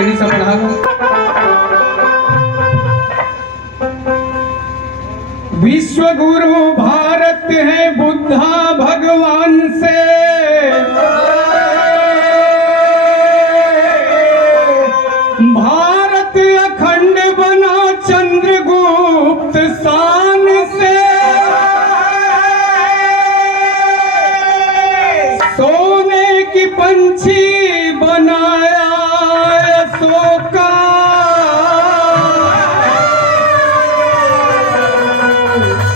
तेजी से पढ़ा लो। विश्व गुरु भारत है बुद्धा भगवान से, भारत अखंड बना चंद्रगुप्त शान से, सोने की पंछी बनाया अशोका,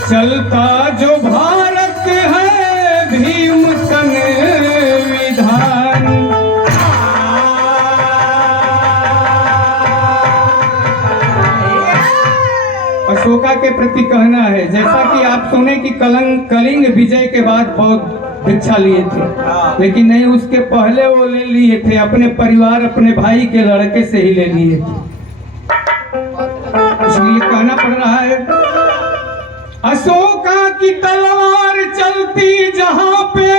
चलता जो भारत है भीम संविधान। अशोका के प्रति कहना है, जैसा कि आप सुने कि कलिंग विजय के बाद बहुत दीक्षा लिए थे, लेकिन नहीं, उसके पहले वो ले लिए थे अपने परिवार, अपने भाई के लड़के से ही ले लिए थे। इसलिए कहना पड़ रहा है, अशोका की तलवार चलती जहां पे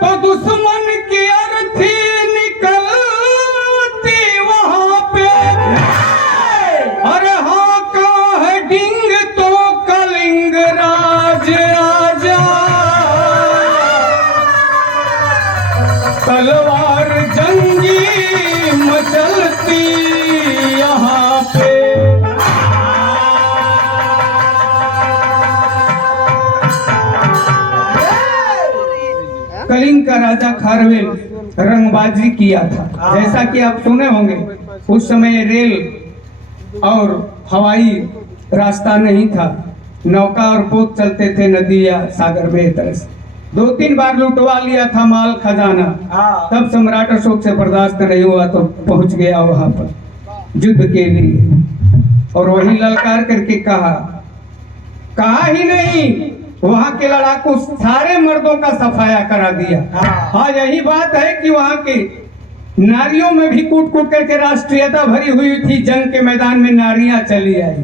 तो दुश्मन की अर्थी निकलती वहां पे, अरे हाँ का है डिंग तो कलिंग राज आजा, तलवार जंगी मचलती यहाँ पे। कलिंग का राजा खारवेल रंगबाजी किया था, जैसा कि आप सुने होंगे। उस समय रेल और हवाई रास्ता नहीं था, नौका और पोत चलते थे नदी या सागर में। तरह से 2-3 बार लुटवा लिया था माल खजाना, तब सम्राट अशोक से बर्दाश्त नहीं हुआ तो पहुंच गया वहां पर युद्ध के लिए, और वही ललकार करके कहा ही नहीं, वहां के लड़ाकू सारे मर्दों का सफाया करा दिया। हाँ, यही बात है कि वहां के नारियों में भी कूट कूट करके राष्ट्रीयता भरी हुई थी, जंग के मैदान में नारियां चली आई,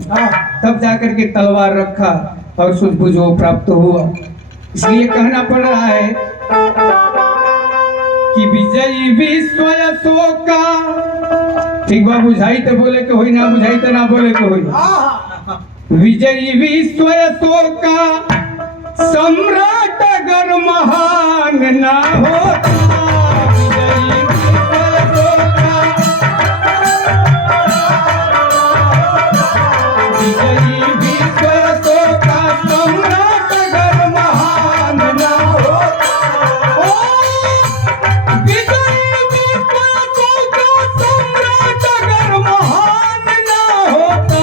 तब जाकर के तलवार रखा और सूझबूझ प्राप्त हुआ। इसलिए कहना पड़ रहा है कि विजयी विश्व अशोका, ठीक बा, बुझाई तो बोले के होई, ना बुझाई तो ना बोले के होई। विजयी विश्व अशोका सम्राट अगर महान ना होता, विजयी विश्व अशोका, विजयी विश्व अशोका सम्राट अगर महान ना होता, ओ विजयी विश्व अशोका सम्राट अगर महान ना होता,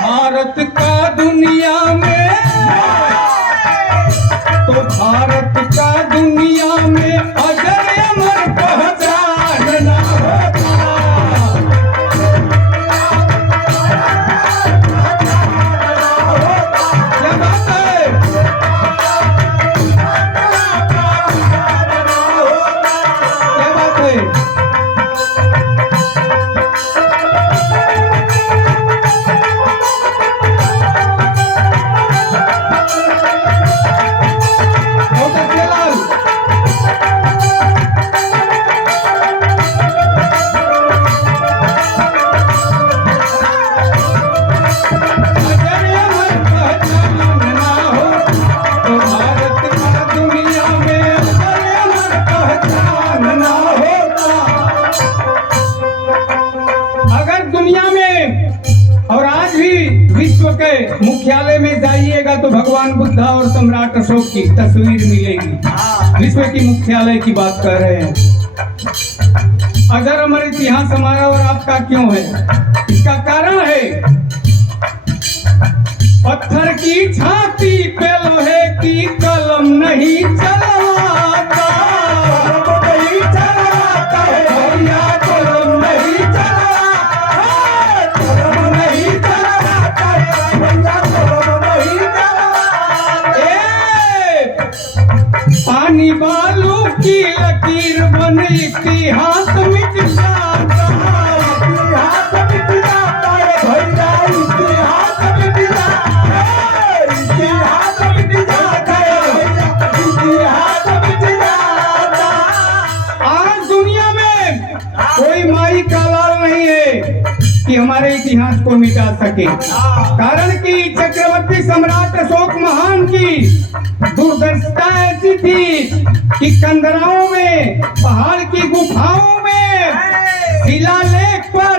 भारत का दुनिया में, तो भारत का दुनिया में अजर अमर पहचान ना होता। क्या बात है? क्या बात है? मुख्यालय में जाइएगा तो भगवान बुद्धा और सम्राट अशोक की तस्वीर मिलेगी। विश्व की मुख्यालय की बात कर रहे हैं। अगर अमर इतिहास हमारा और आपका क्यों है, इसका कारण है पत्थर की छाती पे लोहे की कलम नहीं चलाता, नहीं चलाता है भैया, कलम नहीं चलाता, कलम नहीं चलाता है भैया, कलम नहीं चलाता। पानी बालू की लकीर बन इतिहास मिट जाता, इतिहास मिट जाता है भैया, इतिहास मिट जाता है, इतिहास इतिहास को मिटा सके। कारण कि चक्रवर्ती सम्राट अशोक महान की दूरदर्शिता ऐसी थी कि कंदराओं में, पहाड़ की गुफाओं में, शिलालेख पर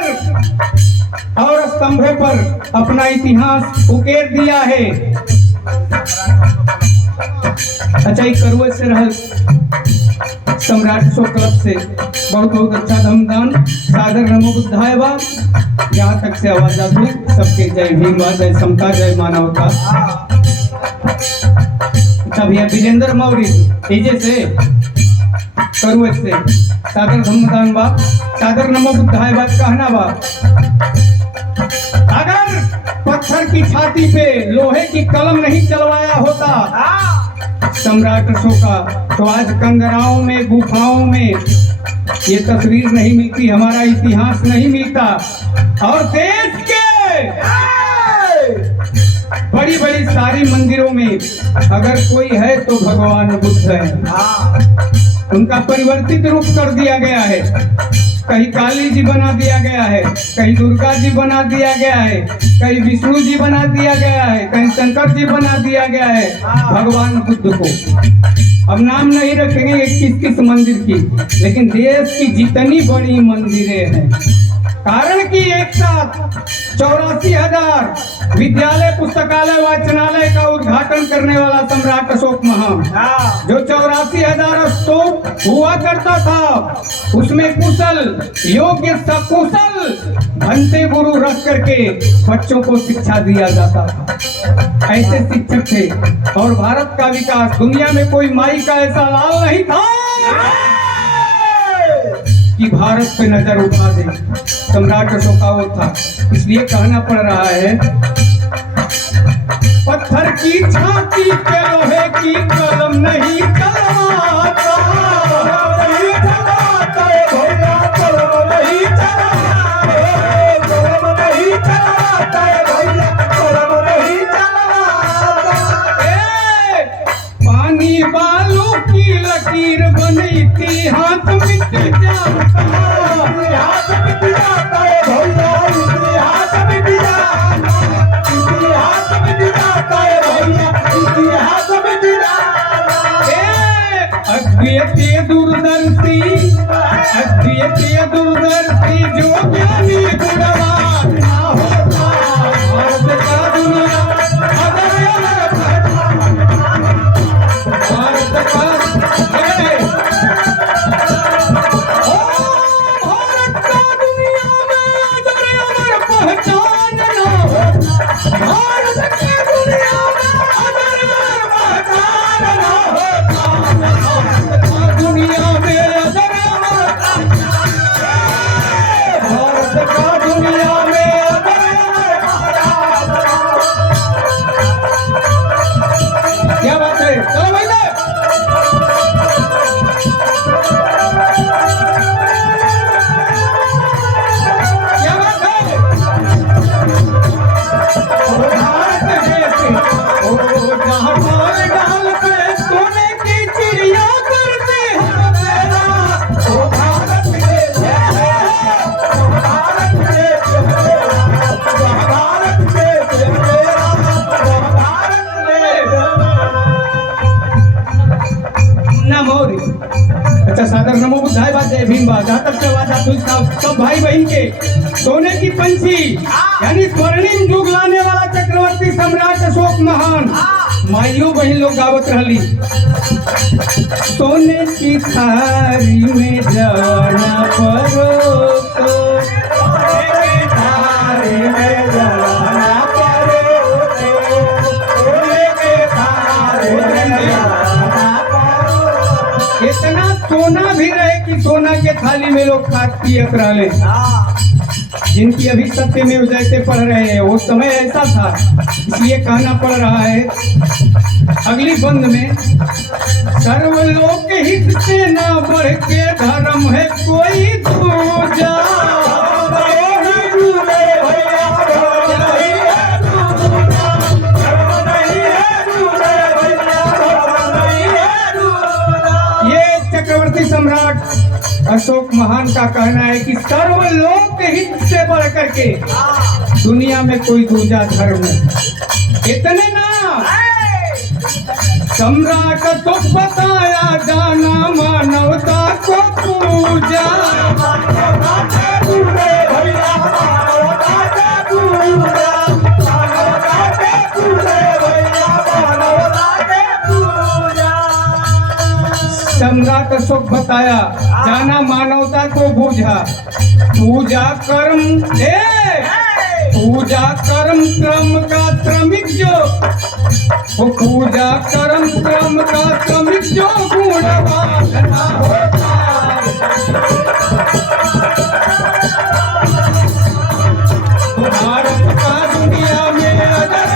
और स्तंभे पर अपना इतिहास उकेर दिया है। अच्छा, एक करुए से रह सम्राट अशोक क्लब से बहुत बहुत अच्छा धमदान सादर नमो बुद्धाय बा। जहाँ तक से आवाज आती सबके जय भीम बा, जय समता, जय मानवता। अच्छा भैया वीरेंद्र मौर्य तेजे से करुए से सादर धमदान बा, सादर नमो बुद्धाय बा। कहना बा, अगर पत्थर की छाती पे लोहे की कलम नहीं चलवाया होता सम्राट अशोका, तो आज कंदराओं में, गुफाओं में ये तस्वीर नहीं मिलती, हमारा इतिहास नहीं मिलता। और देश के बड़ी बड़ी सारी मंदिरों में अगर कोई है तो भगवान बुद्ध है। उनका परिवर्तित रूप कर दिया गया है। कहीं काली जी बना दिया गया है, कहीं दुर्गा जी बना दिया गया है, कहीं विष्णु जी बना दिया गया है, कहीं शंकर जी बना दिया गया है भगवान बुद्ध को। अब नाम नहीं रखेंगे किस किस मंदिर की, लेकिन देश की जितनी बड़ी मंदिरें हैं, कारण कि एक साथ 84,000 विद्यालय, पुस्तकालय, वाचनालय का उद्घाटन करने वाला सम्राट अशोक महान, जो 84,000 स्तूप हुआ करता था, उसमें कुशल, योग्य, सकुशल घंटे गुरु रख करके बच्चों को शिक्षा दिया जाता था। ऐसे शिक्षक थे। और भारत का विकास, दुनिया में कोई माई का ऐसा लाल नहीं था कि भारत पे नजर उठा दे। सम्राट अशोका वो था। इसलिए कहना पड़ रहा है, पत्थर की छाती पे लोहे की कलम नहीं चलवाता, नहीं चलवाता भैया, कलम नहीं चलवाता, कलम नहीं चलवाता भैया, कलम नहीं चलवाता। पानी बालू की लकीर बनी थी, हाथ मिट जाता, हाथ मिट जाता है भैया, हाथ मिट जाता, हाथ मिट जाता है भैया, हाथ मिट जाता। अद्वितीय दूरदर्शी, अद्वितीय दूरदर्शी जो ज्ञानी गुणवान ना होता, भारत का दुनिया अगर भारत का क्या बात है। चलो भाई क्या बात है। भारत जैसे जहाँ पर डाल पे सोने की चिड़िया करते हैं मेरा, ओ भारत जैसे, भारत जैसे मेरा, भारत जैसे मेरा, भारत मौर्य। अच्छा, सादर नमो बुद्धाय बा, जय भीम बा। जहाँ तक आवाज आती सब भाई बहन के सोने की पंछी यानी स्वर्णिम युग लाने वाला चक्रवर्ती सम्राट अशोक महान, माइयों बहन लोग गावत रहली, सोने की थारी में जाना परोसो, सोने की थारी में जाना परोसो, सोने की थारी में जाना परोसो। इतना सोना भी रहे कि सोना के थाली में लोग खात पियत रहे। जिनकी अभी सत्य में जैसे पढ़ रहे हैं वो समय ऐसा था। इसलिए कहना पड़ रहा है अगली बंद में, सर्वलोक हित से ना बढ़ के धर्म है कोई दूजा, चक्रवर्ती सम्राट अशोक महान का कहना है कि सर्वलोक हित से बढ़ करके दुनिया में कोई दूजा धर्म नहीं। इतने ना सम्राट तो बताया जाना मानवता को पूजा। सम्राट अशोक बताया जाना मानवता को बूझा। पूजा कर्म पूजा कर्म क्रम का क्रमिक जो वो पूजा कर्म क्रम का क्रमिक जो गुणवान ना होता। भारत का दुनिया में अदर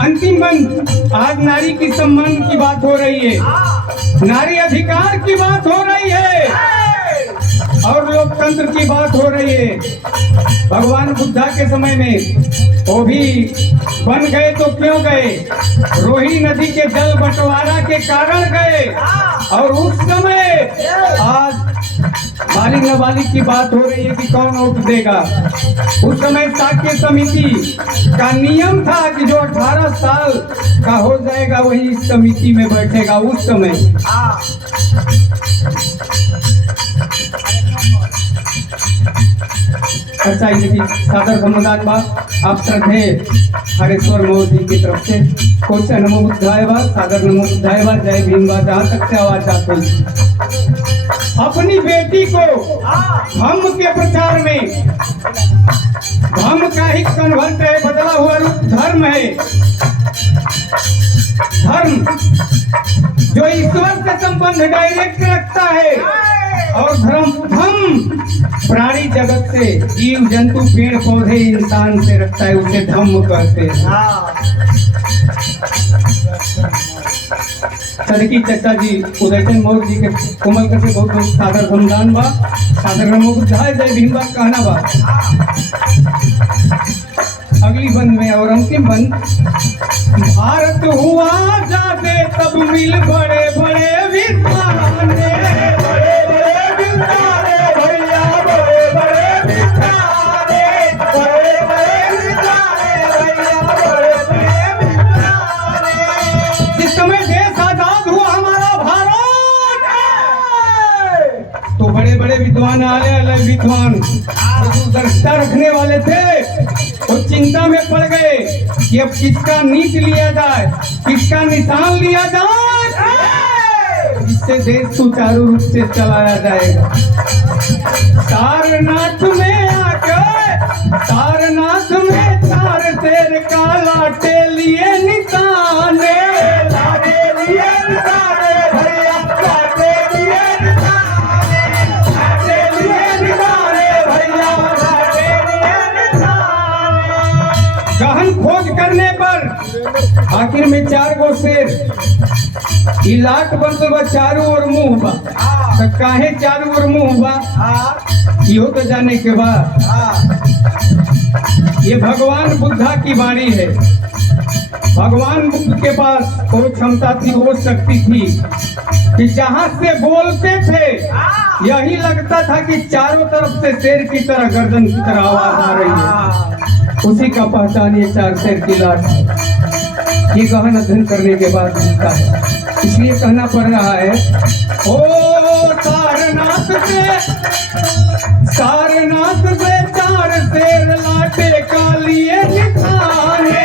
अंतिम बंद। आज नारी की सम्मान की बात हो रही है, नारी अधिकार की बात हो रही है और लोकतंत्र की बात हो रही है। भगवान बुद्धा के समय में वो भी बन गए तो क्यों गए? रोहिणी नदी के जल बंटवारा के कारण गए। और उस समय आज बालिग नाबालिग की बात हो रही है कि कौन वोट देगा। उस समय शाक्य समिति का नियम था कि जो 18 साल का हो जाएगा वही इस समिति में बैठेगा। उस समय अच्छा ये सादर सम्मान बा आप श्रद्धे हरेश्वर मोदी की तरफ से कुछ नमो बुद्धाय बा, सादर नमो बुद्धाय बा, जय भीम बा। जहाँ तक से आवाज आती अपनी बेटी को धम्म के प्रचार में, धम्म का ही कन्वर्ट है, बदला हुआ रूप धर्म है। धर्म जो ईश्वर से संबंध डायरेक्ट रखता है और धर्म प्राणी जगत से, जीव जंतु पेड़ पौधे इंसान से रखता है, उसे धम्म कहते हैं। सदकी चचा जी उदयचंद मौर्य जी के कोमल कर से बहुत बहुत सादर सम्मान बा, सादर नमो बुद्धाय, जय भीम बा कहना बा। अगली बंद में और अंतिम बंद। भारत हुआ जाते तब मिल बड़े बड़े विद्वान, बड़े बड़े विद्वान भैया, बड़े बड़े विद्वान, बड़े बड़े विद्वान भैया, बड़े बड़े विद्वान। जिस समय देश आजाद हुआ हमारा भारत तो बड़े बड़े विद्वान आले, अलग विद्वान दूरदर्शिता रखने वाले थे। वो चिंता में पड़ गए कि अब किसका नीति लिया जाए, किसका निशान लिया जाए, जिससे देश सुचारू रूप से चलाया जाएगा। सारनाथ में आके, सारनाथ में 4 शेर का लाटे लिए निशाने, लाटे लिए निशाने भैया, लाटे लिए निशाने, लाटे लिए निशाने भैया, लाटे लिए निशाने। गहन खोज करने पर आखिर में 4 गो शेर लाट बनल बा, चारों ओर मुंह बा। तो काहे चारों ओर मुंह बा यो तो जाने के बाद ये भगवान बुद्धा की वाणी है। भगवान बुद्ध के पास वो क्षमता थी, वो शक्ति थी कि जहां से बोलते थे यही लगता था कि चारों तरफ से शेर की तरह, गर्दन की तरह आवाज आ रही है। उसी का पहचान ये 4 शेर की लाट है। ये गहन अध्ययन करने के बाद मिलता है, इसलिए कहना पड़ रहा है ओ सार सारनाथ से 4 शेर लाटे का लिए निशाने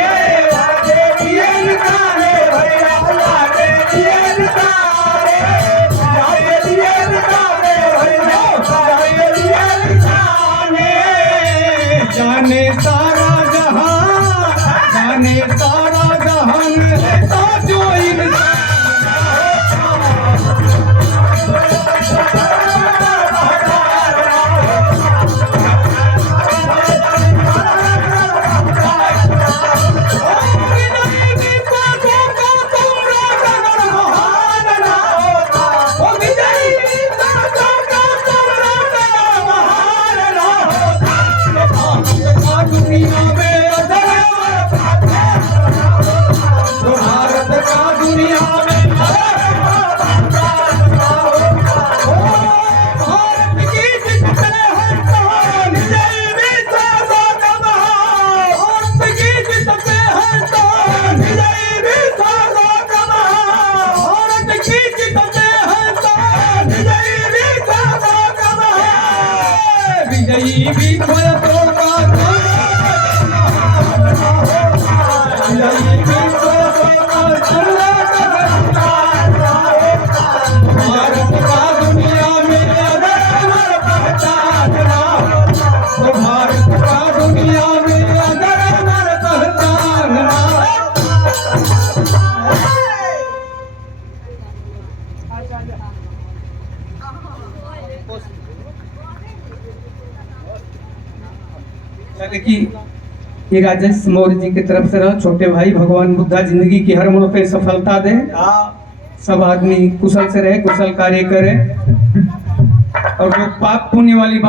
जाने सारा जहान तो जो विजयी भी खोया तोड़ता विजयी भी खोया भारत का दुनिया में अमर पहचानना तो भारत का दुनिया में अमर पहचानना देखिए ये राजेश मौर्य जी की तरफ से रहा छोटे भाई भगवान बुद्धा जिंदगी की हर मोड़ पे सफलता दे सब आदमी कुशल से रहे कुशल कार्य करे और जो पाप पुण्य वाली बात